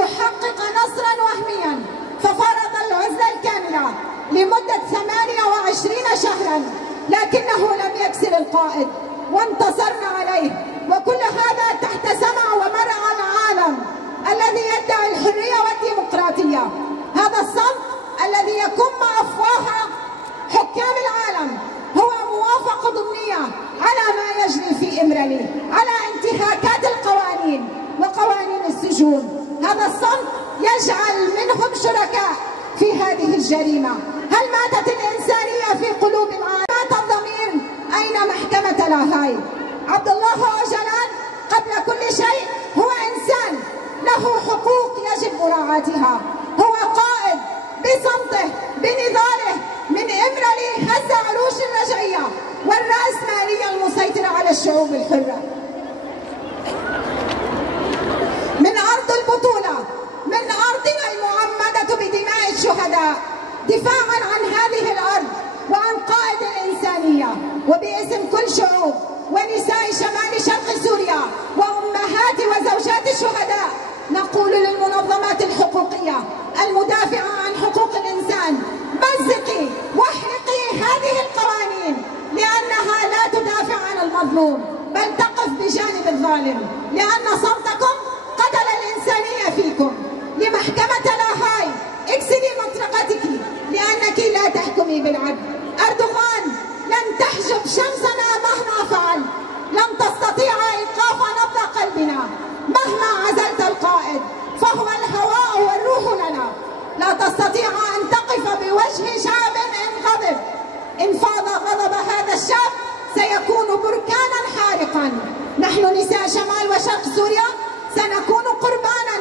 يحقق نصرا وهميا، ففرض العزلة الكاملة لمدة 28 شهرا، لكنه لم يكسر القائد وانتصرنا عليه. وكل هذا تحت سمع ومرعى العالم الذي يدعي الحرية والديمقراطية. هذا الصمت الذي يكم أفواه حكام العالم هو موافقة ضمنية على ما يجري في إمرالي، على انتهاكات القوانين وقوانين السجون. هذا الصمت يجعل منهم شركاء في هذه الجريمة. هل ماتت الإنسانية في قلوب العالم؟ مات الضمير؟ أين محكمة لاهاي؟ عبد الله أوجلان قبل كل شيء هو إنسان له حقوق يجب مراعاتها. هو قائد بصمته بنضاله من إمرالي هز عروش الرجعية والرأسمالية المسيطرة على الشعوب الحرة. من أرض البطولة، من أرضنا المعمدة بدماء الشهداء، دفاعا عن هذه الأرض وعن قائد الإنسانية، وباسم كل شعوب ونساء شمال شرق سوريا وأمهات وزوجات الشهداء، نقول للمنظمات الحقوقية المدافعة عن حقوق الإنسان: مزقي واحرقي هذه القوانين، لأنها لا تدافع عن المظلوم بل تقف بجانب الظالم، لأن صمتكم قتل الإنسانية فيكم. لمحكمة لاهاي: اكسري مطرقتك لأنك لا تحكمي بالعدل. أردوغان: لن تحجب شمسنا مهما فعل، لن تستطيع إيقاف نبض قلبنا مهما عزلت القائد، فهو الهواء والروح لنا. لا تستطيع أن تقف بوجه شعب إن غضب. إن فاض غضب هذا الشعب سيكون بركانا حارقا. نحن نساء شمال وشرق سوريا سنكون قربانا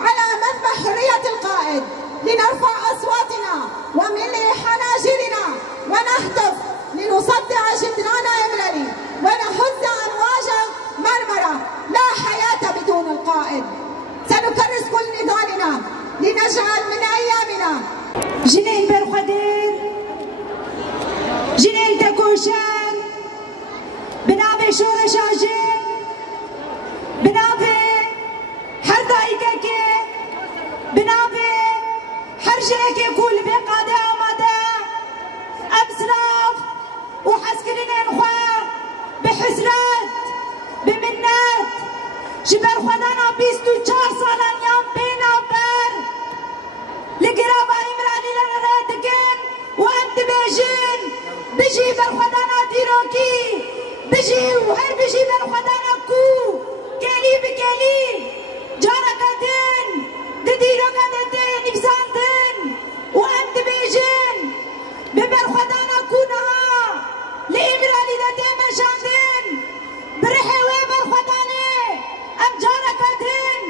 على مذبح حرية القائد، لنرفع أصواتنا وملء حناجرنا ونهتف لنصدع جدران إمرالي ونهز أمواج مرمرة. لا حياة بدون القائد. سنكرس كل نضالنا لنجعل من أيامنا جنين برخدير، جنين تكوشان، بنابي شورش عجين، بنابي حردايكك، بنابي حرجيك كل بقادة ومدى أمسراف وحسكرين انخوا بحسرات بمنات جبر خدانا 24 سالا يوم بينا بر لقرابة إمرالي لنرادكين وأنت بيجين بيجي برخدانا ديروكي بيجي وهر بيجي برخدانا كو كالي بكالي جاركتين دديروكتين نفسانتين وأنت بيجين ببرخدانا كونها لإمرالي لديما شاندين برحي وبرخداني أم جاركتين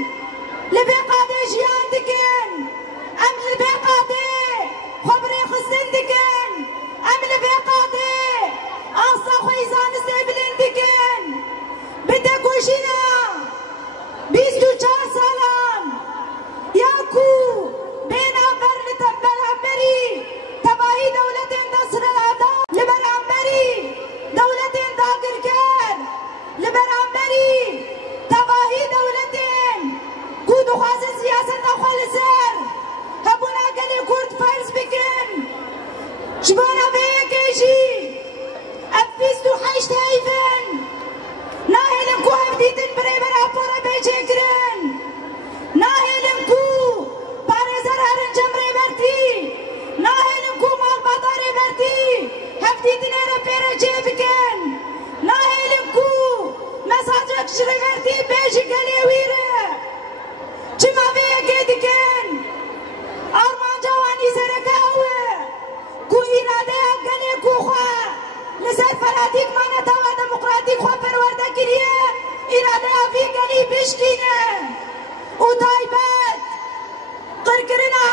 لبقادي جياندكين أم لبقادي خبري خسندكين أم لبقادي أصلا خويزان سيبلندكين بتكوشينا 24 سالان ياكو بينا برن تبرعمري تباهي دولتين دسر العداء لبرعمري دولتين داقر كان لبرعمري تباهي دولتين كودو خاص سياسة خالصر هبونا قلي كورد فرز بكن شبونا بيكيجي أفيستو حيشت هايفن ناهلنكو هفديتن بريبر أبورا بيجيكرن ناهلنكو بارزر هرن جمري برتي ناهلنكو مال بطاري برتي هفديتن ربير جيبكن ناهلنكو مساجك شري برتي بيجي قلي ويره جما بيكيدكن أرمان جواني سرقاوه كو إرادة قلي كوخا لسر فراديك ما نتوى ديمقراطيك خو پرورده كريه إرادة في قلي بشكينه وطايبات قرقرنا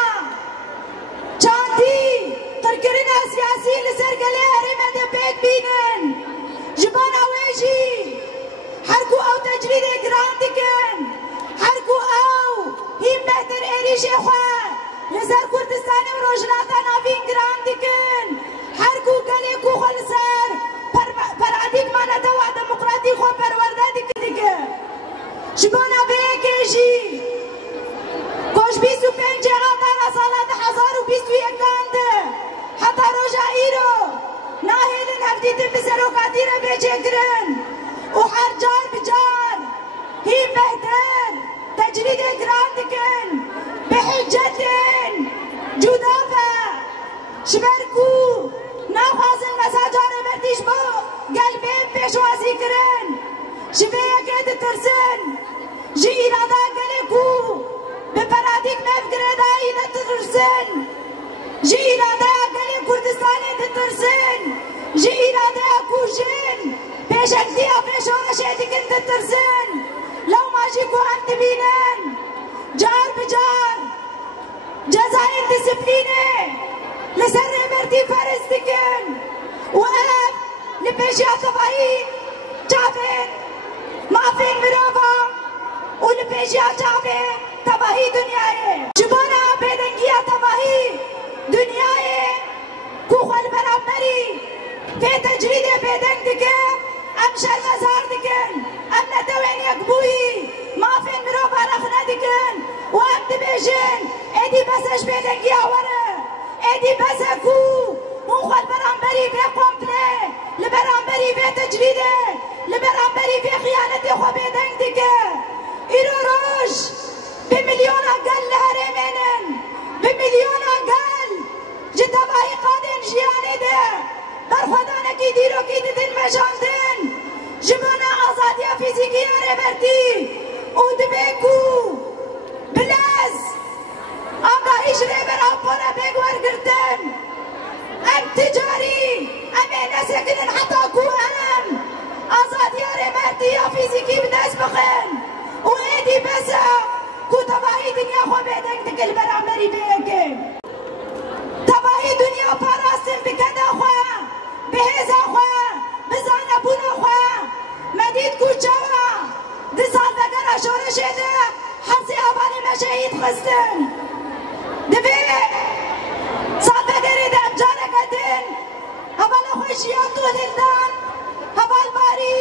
جاندي قرقرنا سياسي لسر قلي هرمه دي بيك بينن جبانا ويجي حركو أو تجريد إقراندكن حركو أو هيم بهتر إريش إخوة لسر كردستان وروجناتا نافين إقراندكن حركو قلي كو خلصر پراديك ما نتوى ديمقراطيك خو پرورده دكن شبانا بيكيجي دیتن بسروکاتی را بیچه کرن و هر جار بجار هی بهتر تجرید گران دکن به حجتن جدا به شبرکو نخوازن مساجار بردیش با قلبیم پیشوازی کرن شبه که ترسن جی ایرادا گلکو به پرادیک مفکره دایی نترسن جی ایرادا گلی کردستانی تترسن جی ایرادا کوشن پیشکتیا پیشورشه دیکن تترسن لو ماجی کو هم دبینن جار بجار جزای دسپلینه لسر مرتی فرز دیکن و اب لپیشی اتفاهی جافن مافین مروفا و لپیشی جافن تباهی دنیای جبانا بیدنگی تباهی دنیای کوخل برامبری في تجريد بيدنگ دکن ام شرمزار دکن ام نتوین یکبوی ما فين مروفا رخنا دکن و ام دبیجن ایدی بسش بيدنگی آوره ایدی بسکو موخل برامبری في قمبله لبرامبری في تجريده لبرامبری في خيانتي خو بيدنگ دکن ایرو روش بمليون اقل لهرمينن بمليون اقل جتباهي قادن جياني ده برخودانه کی دیرو کی دن مشاندن جبنا آزادی فیزیکی ربرتی او دبیکو بلاز آگاهیش ربر آپونا بگور گردن ام تجاری ام نسکنن حتی کو ام آزادی ربرتی یا فیزیکی بدست بخن و ایدی بسا کو تباهی دنیا خو بیدنگ دکل برامبری بیگن تباهی دنیا پاراستن بکده خواه بهزا خواه بزانه بونه خواه مدید کوچوا دسال بگر اشورشه ده حسی آبانی مشهید خستن دبی سال بگری ده امجاره کدن هبال خوشیان طولندن هبال باری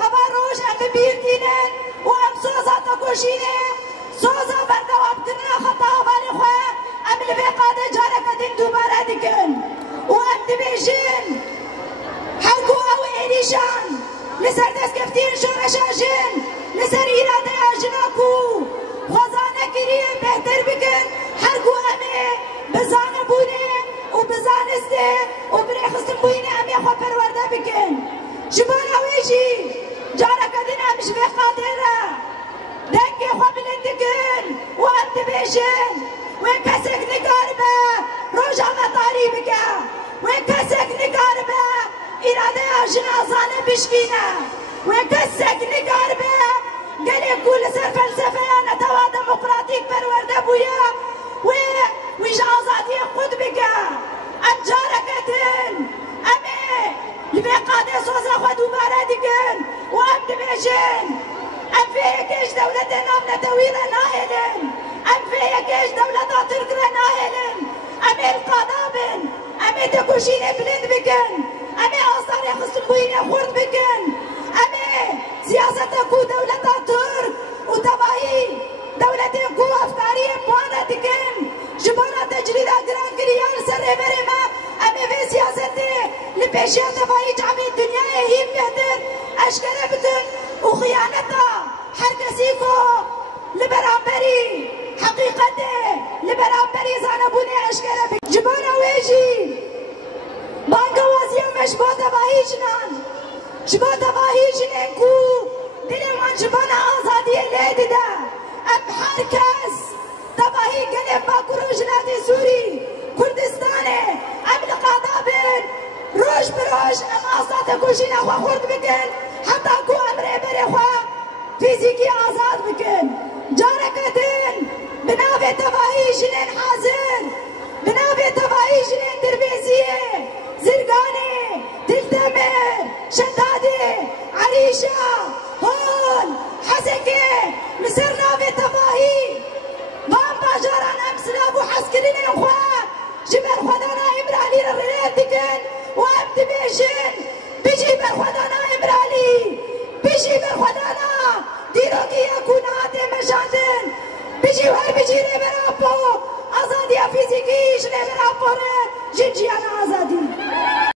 هبال روش ام بیردینن و ام سوزا تکوشینه سوزا بردواب کنه خطا آبانی خواه ام لبی قاده جاره کدن دوباره دکن و ام دبیجن حركو او ايريشان لسر دست كفتين شورشاجن لسر ايراده اجناكو خوزانه كريم بهتر بكن حركو امي بزانه بونه و بزانسته و بريخستن بوينه امي خو پرورده بكن جبان اويجي جارة كدن امش بي قادره دنگي خو بلندكن و ام دبيجن وين كسك نقاربه روجا مطاري بكا وين كسك نقاربه إرادة جنازانه بشكينا وكسك نقاربه قال يقول سر فلسفة نتوا ديمقراطيك برورده بويا ويج آزادي خود بقى أمجارة كتن أمي لبي قادة سوزا خودو باردقن وأم دبيجن أم فيكيش دولة نام نتويرة ناهلن أم فيكيش دولة تركرة ناهلن أمي القادابن أمي تكوشين بلند بكن أمي آثار خصم بوينة خورد بكن أمي سياستكو دولة ترك وتباهي دولتكو أفكاري بوانا تكن جبانا تجريد أقران كريان سر برما أمي في سياستي لبيشي تباهي جعبي الدنيا هي بيهدر أشكرا بدن وخيانتا حركسيكو لبرامبري حقيقته لبرامبري زانبوني أشكرا بك جبانا ويجي بانگا وازی مش با تباهی جنان جبا تباهی جنان کو دل من جبانا آزادی لیدی ده ام هر کس تباهی گله با کروش نادی سوری کردستانه ام لقادابن روش بروش ام آزاد کوشین اخوا خورد بکن حتی کو امره بره خوا فیزیکی آزاد بکن جارکتن بناوه تباهی جنان حاضر بناوه تباهی جنان تربیزیه زرقاني تلتمر شدادي عريشة هون حسكي مسرنا بتفاهي بام باجاران امسنا بو حسكرين يخوا جبر خدانا امرالي الرلال دكن وام دبيشن بيجي برخدانا امرالي بيجي برخدانا ديروكي يكون هاتي مشاندن بيجي وهر بيجي ريبرابو ازادي فيزيكيش ريبرابو جنجيانا ازادي